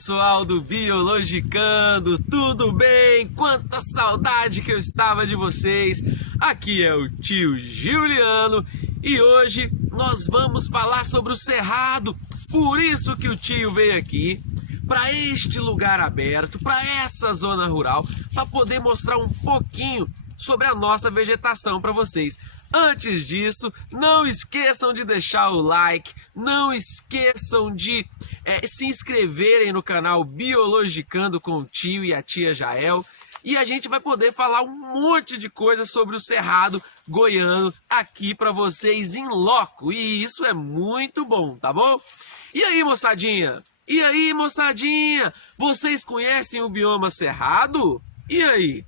pessoal do Biologicando, tudo bem? Quanta saudade que eu estava de vocês! Aqui é o tio Juliano e hoje nós vamos falar sobre o Cerrado. Por isso que o tio veio aqui, para este lugar aberto, para essa zona rural, para poder mostrar um pouquinho sobre a nossa vegetação para vocês. Antes disso, não esqueçam de deixar o like, não esqueçam de se inscreverem no canal Biologicando com o tio e a tia Jael. E a gente vai poder falar um monte de coisas sobre o Cerrado goiano aqui para vocês em loco. E isso é muito bom, tá bom? E aí, moçadinha? E aí, moçadinha? Vocês conhecem o bioma Cerrado? E aí?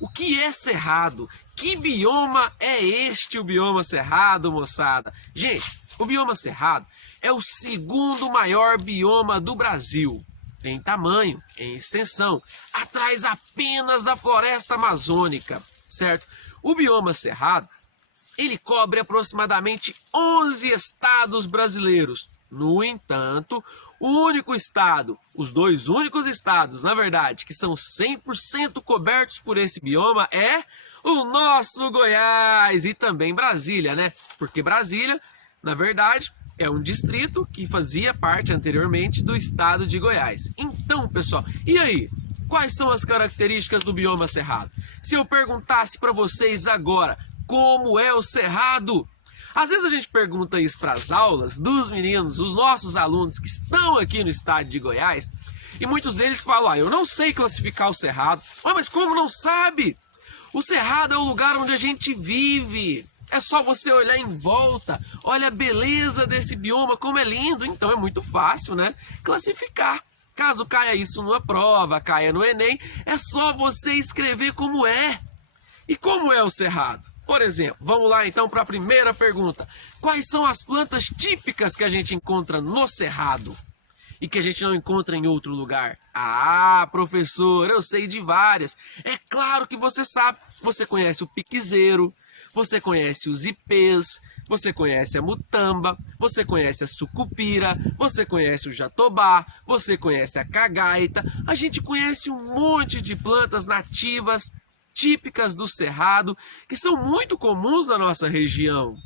O que é Cerrado? Que bioma é este, o bioma Cerrado, moçada? Gente, o bioma Cerrado é o segundo maior bioma do Brasil. Em tamanho, em extensão, atrás apenas da floresta amazônica, certo? O bioma Cerrado, ele cobre aproximadamente 11 estados brasileiros. No entanto, o único estado, os dois únicos estados, na verdade, que são 100% cobertos por esse bioma é o nosso Goiás e também Brasília, né? Porque Brasília, na verdade, é um distrito que fazia parte anteriormente do estado de Goiás. Então, pessoal, e aí? Quais são as características do bioma Cerrado? Se eu perguntasse para vocês agora, como é o Cerrado? Às vezes a gente pergunta isso para as aulas dos meninos, os nossos alunos que estão aqui no estado de Goiás, e muitos deles falam, eu não sei classificar o Cerrado. Mas como não sabe? O Cerrado é o lugar onde a gente vive. É só você olhar em volta, olha a beleza desse bioma, como é lindo. Então é muito fácil, né? Classificar. Caso caia isso numa prova, caia no Enem, é só você escrever como é. E como é o Cerrado? Por exemplo, vamos lá então para a primeira pergunta. Quais são as plantas típicas que a gente encontra no Cerrado e que a gente não encontra em outro lugar? Ah, professor, eu sei de várias. É claro que você sabe. Você conhece o piquezeiro, você conhece os ipês, você conhece a mutamba, você conhece a sucupira, você conhece o jatobá, você conhece a cagaita. A gente conhece um monte de plantas nativas típicas do Cerrado, que são muito comuns na nossa região.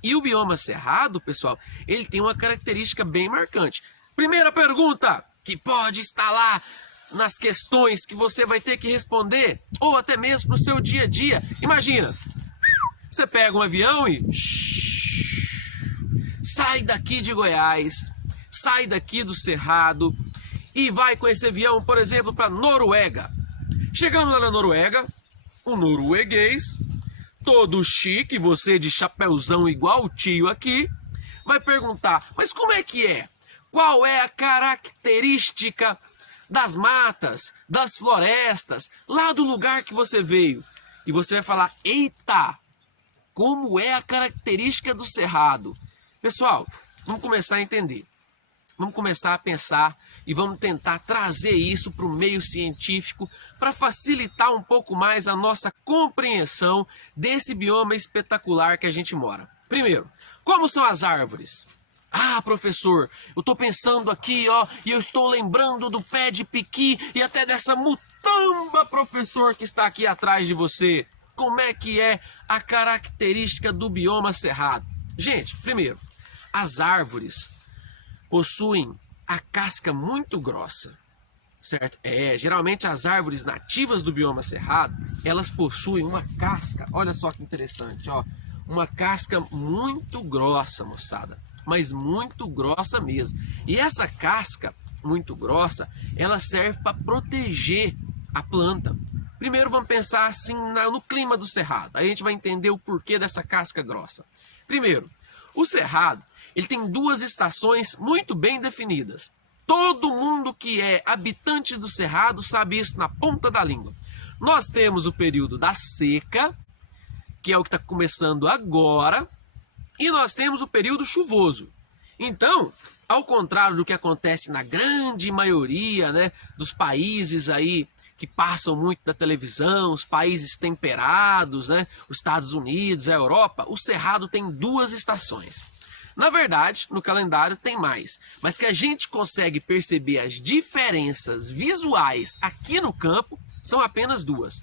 E o bioma Cerrado, pessoal, ele tem uma característica bem marcante. Primeira pergunta, que pode estar lá nas questões que você vai ter que responder, ou até mesmo no seu dia a dia. Imagina, você pega um avião e sai daqui de Goiás, sai daqui do Cerrado e vai com esse avião, por exemplo, para Noruega. Chegando lá na Noruega, um norueguês, todo chique, você de chapeuzão igual o tio aqui, vai perguntar, mas como é que é? Qual é a característica das matas, das florestas, lá do lugar que você veio? E você vai falar, eita, como é a característica do Cerrado? Pessoal, vamos começar a entender. Vamos começar a pensar e vamos tentar trazer isso para o meio científico para facilitar um pouco mais a nossa compreensão desse bioma espetacular que a gente mora. Primeiro, como são as árvores? Ah, professor, eu estou pensando aqui, ó, e eu estou lembrando do pé de piqui e até dessa mutamba, professor, que está aqui atrás de você. Como é que é a característica do bioma Cerrado? Gente, primeiro, as árvores possuem a casca muito grossa, certo? Geralmente as árvores nativas do bioma Cerrado, elas possuem uma casca, olha só que interessante, ó, uma casca muito grossa, moçada, mas muito grossa mesmo. E essa casca muito grossa, ela serve para proteger a planta. Primeiro vamos pensar assim no clima do Cerrado, aí a gente vai entender o porquê dessa casca grossa. Primeiro, o Cerrado, ele tem duas estações muito bem definidas. Todo mundo que é habitante do Cerrado sabe isso na ponta da língua. Nós temos o período da seca, que é o que está começando agora, e nós temos o período chuvoso. Então, ao contrário do que acontece na grande maioria, né, dos países aí que passam muito da televisão, os países temperados, né, os Estados Unidos, a Europa, o Cerrado tem duas estações. Na verdade, no calendário tem mais, mas que a gente consegue perceber as diferenças visuais aqui no campo são apenas duas.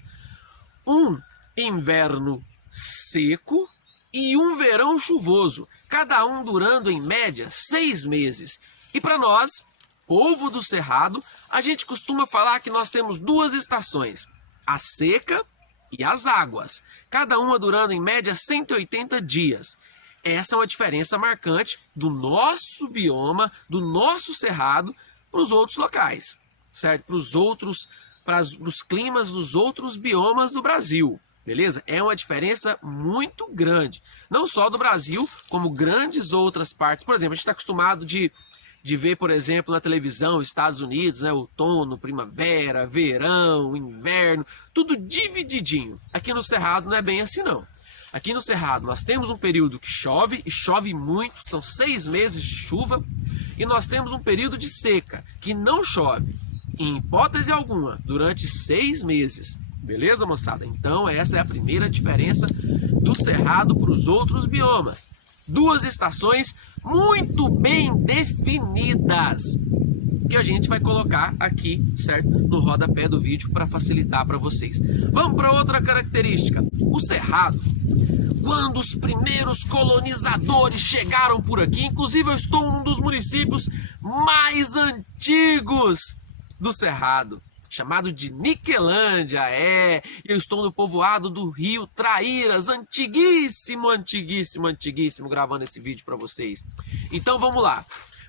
Um inverno seco e um verão chuvoso, cada um durando em média 6 meses. E para nós, povo do Cerrado, a gente costuma falar que nós temos duas estações, a seca e as águas, cada uma durando em média 180 dias. Essa é uma diferença marcante do nosso bioma, do nosso cerrado, para os outros locais, certo? Para os climas dos outros biomas do Brasil, beleza? É uma diferença muito grande, não só do Brasil, como grandes outras partes. Por exemplo, a gente está acostumado de ver, por exemplo, na televisão, Estados Unidos, né? Outono, primavera, verão, inverno, tudo divididinho. Aqui no Cerrado não é bem assim, não. Aqui no Cerrado nós temos um período que chove, e chove muito, são 6 meses de chuva, e nós temos um período de seca, que não chove, em hipótese alguma, durante 6 meses. Beleza, moçada? Então essa é a primeira diferença do Cerrado para os outros biomas. Duas estações muito bem definidas, que a gente vai colocar aqui, certo? No rodapé do vídeo para facilitar para vocês. Vamos para outra característica. O Cerrado, quando os primeiros colonizadores chegaram por aqui, inclusive eu estou em um dos municípios mais antigos do Cerrado, chamado de Niquelândia, eu estou no povoado do Rio Traíras, antiguíssimo, antiguíssimo, antiguíssimo, gravando esse vídeo para vocês. Então vamos lá.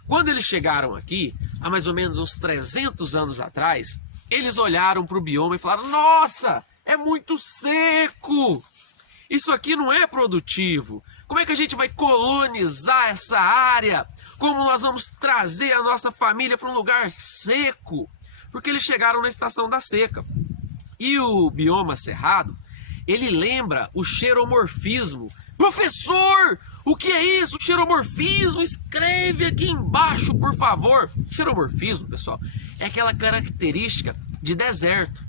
Quando eles chegaram aqui, há mais ou menos uns 300 anos atrás, eles olharam para o bioma e falaram: nossa, é muito seco, isso aqui não é produtivo, como é que a gente vai colonizar essa área? Como nós vamos trazer a nossa família para um lugar seco? Porque eles chegaram na estação da seca. E o bioma cerrado, ele lembra o xeromorfismo. Professor, o que é isso? Xeromorfismo? Escreve aqui embaixo, por favor. Xeromorfismo, pessoal, é aquela característica de deserto,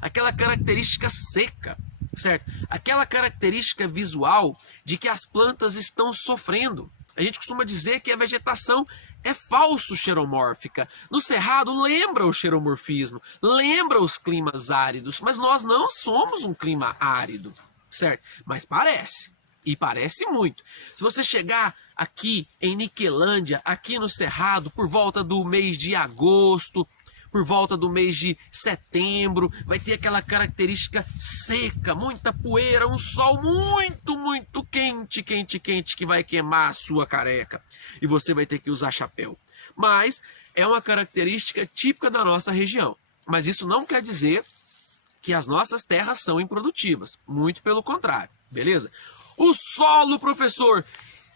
aquela característica seca, certo? Aquela característica visual de que as plantas estão sofrendo. A gente costuma dizer que a vegetação é falso xeromórfica. No Cerrado lembra o xeromorfismo, lembra os climas áridos, mas nós não somos um clima árido, certo? Mas parece, e parece muito. Se você chegar aqui em Niquelândia, aqui no Cerrado, por volta do mês de agosto, por volta do mês de setembro, vai ter aquela característica seca, muita poeira, um sol muito, muito quente, quente, quente, que vai queimar a sua careca. E você vai ter que usar chapéu. Mas é uma característica típica da nossa região. Mas isso não quer dizer que as nossas terras são improdutivas. Muito pelo contrário, beleza? O solo, professor,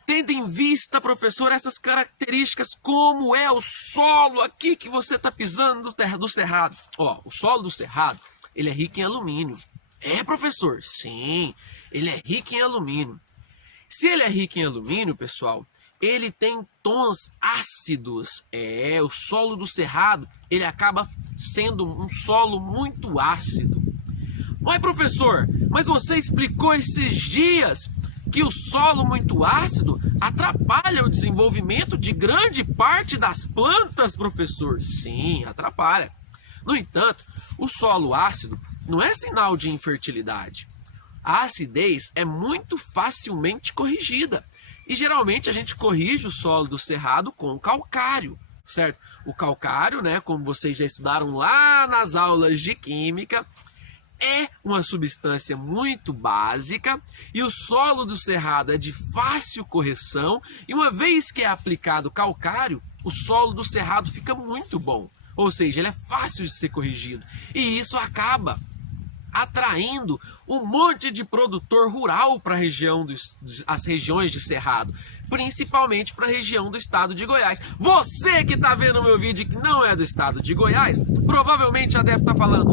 tendo em vista, professor, essas características, como é o solo aqui que você está pisando do Cerrado. Ó, o solo do Cerrado, ele é rico em alumínio. É, professor? Sim, ele é rico em alumínio. Se ele é rico em alumínio, pessoal, ele tem tons ácidos. O solo do Cerrado, ele acaba sendo um solo muito ácido. Oi, professor, mas você explicou esses dias que o solo muito ácido atrapalha o desenvolvimento de grande parte das plantas, professor. Sim, atrapalha. No entanto, o solo ácido não é sinal de infertilidade. A acidez é muito facilmente corrigida. E geralmente a gente corrige o solo do Cerrado com calcário, certo? O calcário, né, como vocês já estudaram lá nas aulas de química, é uma substância muito básica e o solo do Cerrado é de fácil correção, e uma vez que é aplicado calcário, o solo do Cerrado fica muito bom, ou seja, ele é fácil de ser corrigido, e isso acaba atraindo um monte de produtor rural para as regiões de Cerrado, principalmente para a região do estado de Goiás. Você que está vendo o meu vídeo que não é do estado de Goiás, provavelmente já deve estar falando: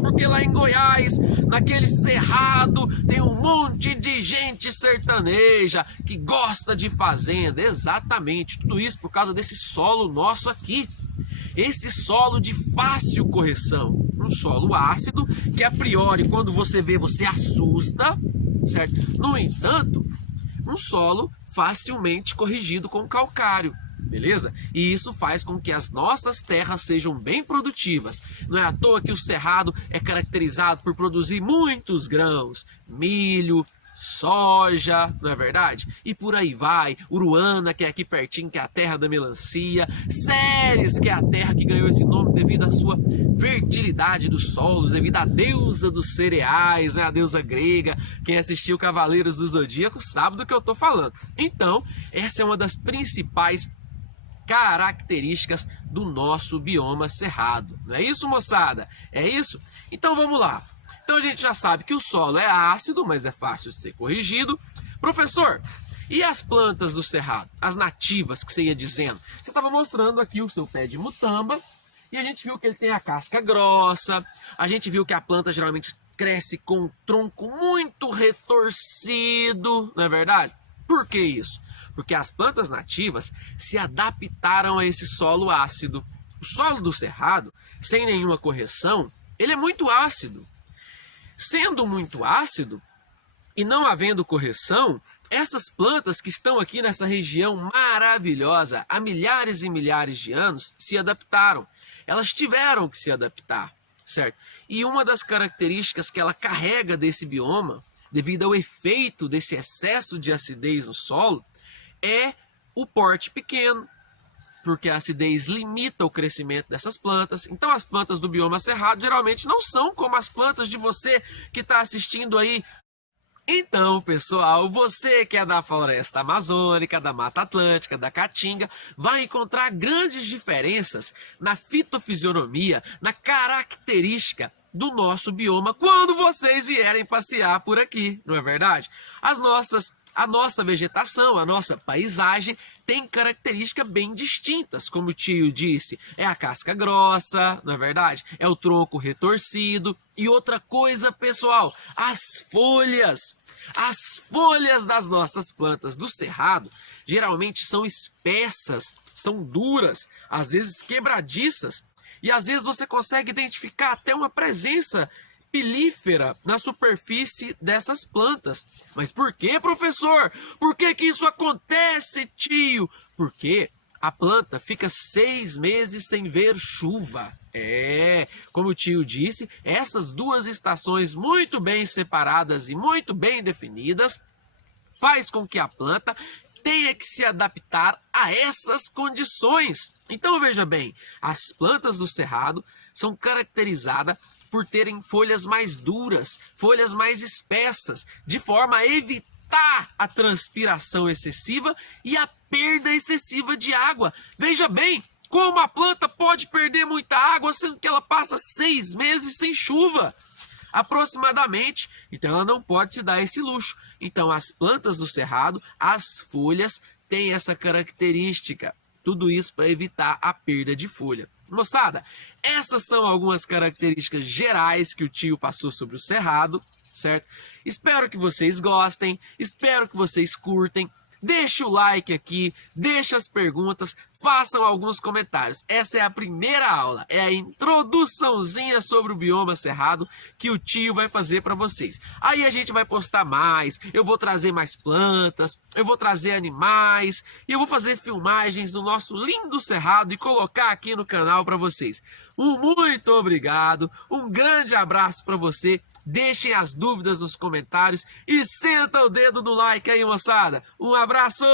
porque lá em Goiás, naquele cerrado, tem um monte de gente sertaneja que gosta de fazenda. Exatamente, tudo isso por causa desse solo nosso aqui. Esse solo de fácil correção, um solo ácido que a priori quando você vê você assusta, certo? No entanto, um solo facilmente corrigido com calcário. Beleza? E isso faz com que as nossas terras sejam bem produtivas. Não é à toa que o Cerrado é caracterizado por produzir muitos grãos, milho, soja, não é verdade? E por aí vai. Uruana, que é aqui pertinho, que é a terra da melancia. Ceres, que é a terra que ganhou esse nome devido à sua fertilidade dos solos, devido à deusa dos cereais, né? A deusa grega. Quem assistiu Cavaleiros do Zodíaco sabe do que eu tô falando. Então, essa é uma das principais características do nosso bioma cerrado. Não é isso, moçada? É isso? Então vamos lá. Então a gente já sabe que o solo é ácido, mas é fácil de ser corrigido. Professor, e as plantas do cerrado? As nativas que você ia dizendo? Você estava mostrando aqui o seu pé de mutamba e a gente viu que ele tem a casca grossa. A gente viu que a planta geralmente cresce com um tronco muito retorcido, não é verdade? Por que isso? Porque as plantas nativas se adaptaram a esse solo ácido. O solo do cerrado, sem nenhuma correção, ele é muito ácido. Sendo muito ácido e não havendo correção, essas plantas que estão aqui nessa região maravilhosa há milhares e milhares de anos se adaptaram. Elas tiveram que se adaptar, certo? E uma das características que ela carrega desse bioma, devido ao efeito desse excesso de acidez no solo, é o porte pequeno, porque a acidez limita o crescimento dessas plantas. Então as plantas do bioma cerrado geralmente não são como as plantas de você que está assistindo aí. Então, pessoal, você que é da floresta amazônica, da Mata Atlântica, da Caatinga, vai encontrar grandes diferenças na fitofisionomia, na característica do nosso bioma quando vocês vierem passear por aqui, não é verdade? A nossa vegetação, a nossa paisagem tem características bem distintas, como o tio disse, é a casca grossa, não é verdade? É o tronco retorcido. E outra coisa, pessoal, as folhas. As folhas das nossas plantas do cerrado geralmente são espessas, são duras, às vezes quebradiças. E às vezes você consegue identificar até uma presença pilífera na superfície dessas plantas. Mas por que, professor? Por que que isso acontece, tio? Porque a planta fica 6 meses sem ver chuva. Como o tio disse, essas duas estações muito bem separadas e muito bem definidas faz com que a planta tenha que se adaptar a essas condições. Então veja bem, as plantas do cerrado são caracterizadas por terem folhas mais duras, folhas mais espessas, de forma a evitar a transpiração excessiva e a perda excessiva de água. Veja bem, como a planta pode perder muita água, sendo que ela passa 6 meses sem chuva, aproximadamente. Então ela não pode se dar esse luxo. Então as plantas do cerrado, as folhas, têm essa característica. Tudo isso para evitar a perda de folha. Moçada, essas são algumas características gerais que o tio passou sobre o cerrado, certo? Espero que vocês gostem, espero que vocês curtem. Deixe o like aqui, deixe as perguntas, façam alguns comentários. Essa é a primeira aula, é a introduçãozinha sobre o bioma cerrado que o tio vai fazer para vocês. Aí a gente vai postar mais, eu vou trazer mais plantas, eu vou trazer animais, e eu vou fazer filmagens do nosso lindo cerrado e colocar aqui no canal para vocês. Muito obrigado, um grande abraço para você. Deixem as dúvidas nos comentários e senta o dedo no like aí, moçada. Um abraço!